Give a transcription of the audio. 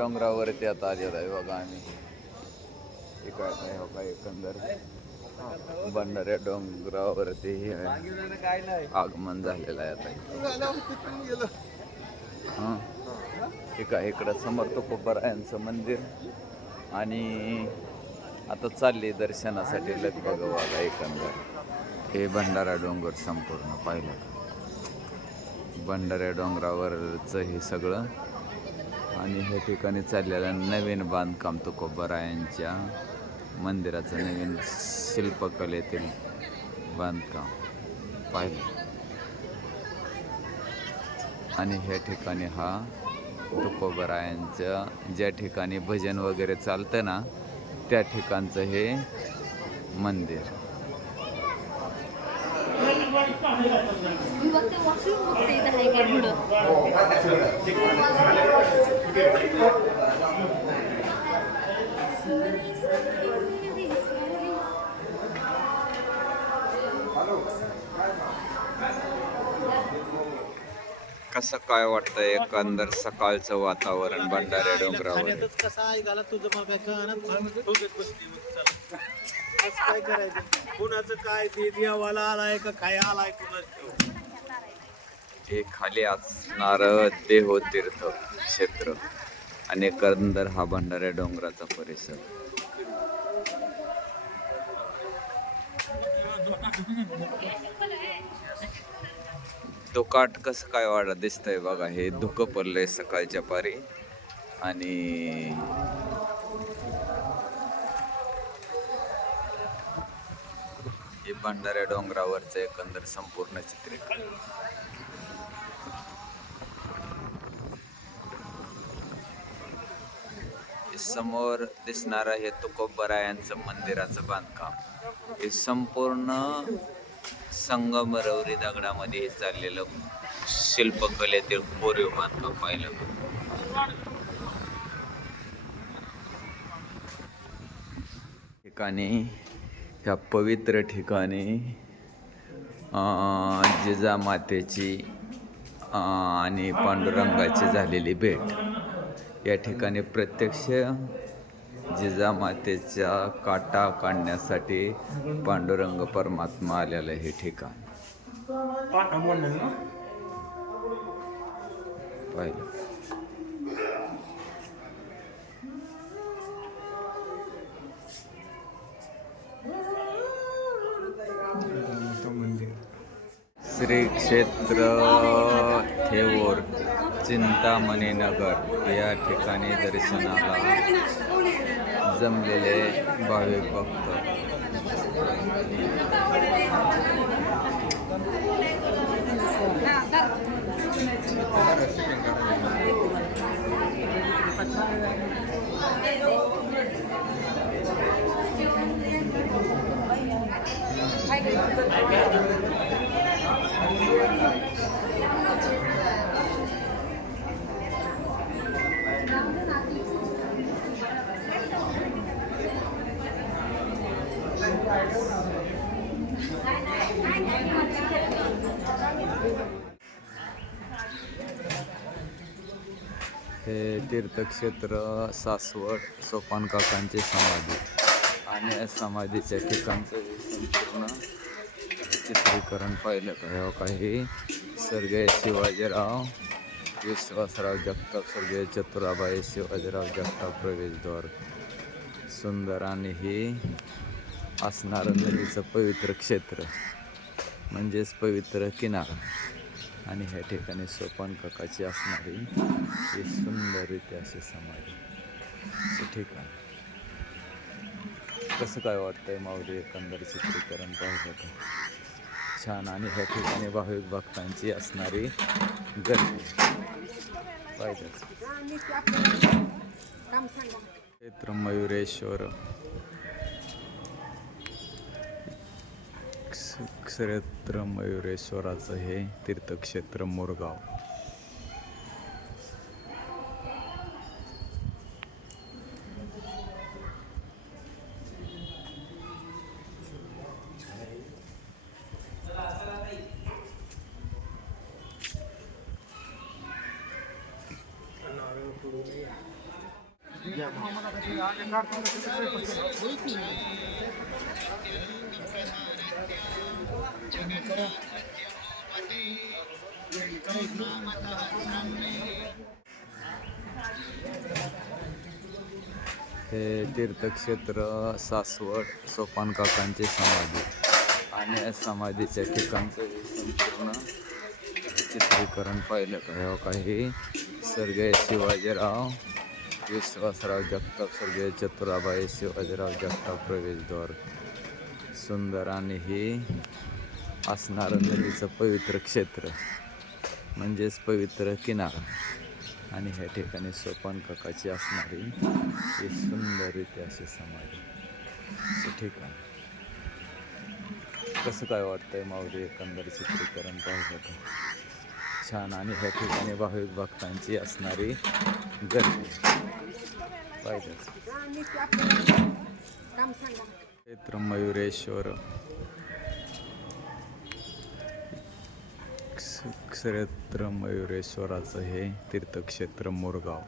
डोंगरावरती आता आलेलो आहे बघा आम्ही. इकडे काय एकंदर. बंडाऱ्या डोंगरावरती आगमन झालेलं आहे आता हां? एका इकडं समर्थ कोपरायांचं मंदिर. आणि आता चालली दर्शनासाठी लग बघा बघा एकंदर. हे भंडारा डोंगर संपूर्ण पाहिलं का? भंडाऱ्या डोंगरावरचं हे सगळं आणि हे ठिकाणी चाललेलं नवीन बांधकाम तुकोबरायांच्या मंदिराचं नवीन शिल्पकलेतील बांधकाम. पाहिलं. आणि ह्या ठिकाणी हा तुकोबरायांच्या ज्या ठिकाणी भजन वगैरे चालतं ना त्या ठिकाणचं हे मंदिर. मी बघते वॉशरूम बघते इथं आहे काय पुढं? कसं काय वाटतं एकंदर सकाळचं वातावरण भंडाऱ्या डोंगरावर? कसा ऐकायला तुझं मला काय? कळणार कसं काय करायचं? कुणाचं काय ते देवाला आलाय का काय आलाय कुणाचं हे खाली असणार देहो तीर्थ क्षेत्र आणि करंदर हा भंडाऱ्या डोंगराचा परिसर. तो काठ कसं काय वाढत दिसतंय बघा हे धुकं पडलंय सकाळच्या पारी आणि हे भंडाऱ्या डोंगरावरचं एकंदर संपूर्ण चित्रीकरण हे समोर दिसणारं हे तुकोबरायांचं मंदिराचं बांधकाम. हे संपूर्ण संगमरवरी दगडामध्ये हे चाललेलं शिल्पकलेतील कोरीव बांधकाम पाहिलं. ठिकाणी ह्या पवित्र ठिकाणी जिजामातेची आणि पांडुरंगाची झालेली भेट. या ठिकाणी प्रत्यक्ष जिजामातेच्या काटा काढण्यासाठी पांडुरंग परमात्मा आलेलं हे ठिकाण. पाहिलं. श्री क्षेत्र थेऊर चिंतामणी नगर या ठिकाणी दर्शनाला जमलेले भाविक भक्त. हे तीर्थक्षेत्र सासवड सोपान काकांची समाधी. आणि या समाधीच्या ठिकाणचं संपूर्ण चित्रीकरण पाहिलं का? हो काही स्वर्गीय शिवाजीराव विश्वासराव जगताप स्वर्गीय चतुराबाई शिवाजीराव जगताप प्रवेशद्वार. सुंदर आणि हे असणारं नदीचं पवित्र क्षेत्र म्हणजेच पवित्र किनारा. आणि ह्या ठिकाणी सोपान काकाची असणारी ही सुंदररीत्या अशी समाधी. हे ठिकाण. कसं काय वाटतंय माऊली एकंदर चित्रीकरण पाहिजे छान आणि ह्या ठिकाणी भाविक भक्तांची असणारी गर्दी. पाहिजे. क्षेत्र मयुरेश्वर क्षेत्र मयुरेश्वराचं हे तीर्थक्षेत्र मोरगाव. हे तीर्थक्षेत्र सासवड सोपान काकांची समाधी. आणि या समाधीच्या ठिकाणचं संपूर्ण चित्रीकरण पाहिलं का? हो, काही स्वर्गीय शिवाजीराव विश्वासराव जगताप स्वर्गीय चतुराबाई शिवाजीराव जगताप प्रवेशद्वार सुंदर आणि हे असणारं नदीचं पवित्र क्षेत्र म्हणजेच पवित्र किनारा. आणि ह्या ठिकाणी सोपान काकाची असणारी ही सुंदररीत्या अशी समाधी. ठिकाण. कसं काय वाटतंय माऊली एकंदर चित्रीकरण पाहिजे का छान आणि ह्या ठिकाणी भाविक भक्तांची असणारी गर्दी पाहिजे क्षेत्र मयुरेश्वर क्षेत्र मयुरेश्वराचं हे तीर्थक्षेत्र मोरगाव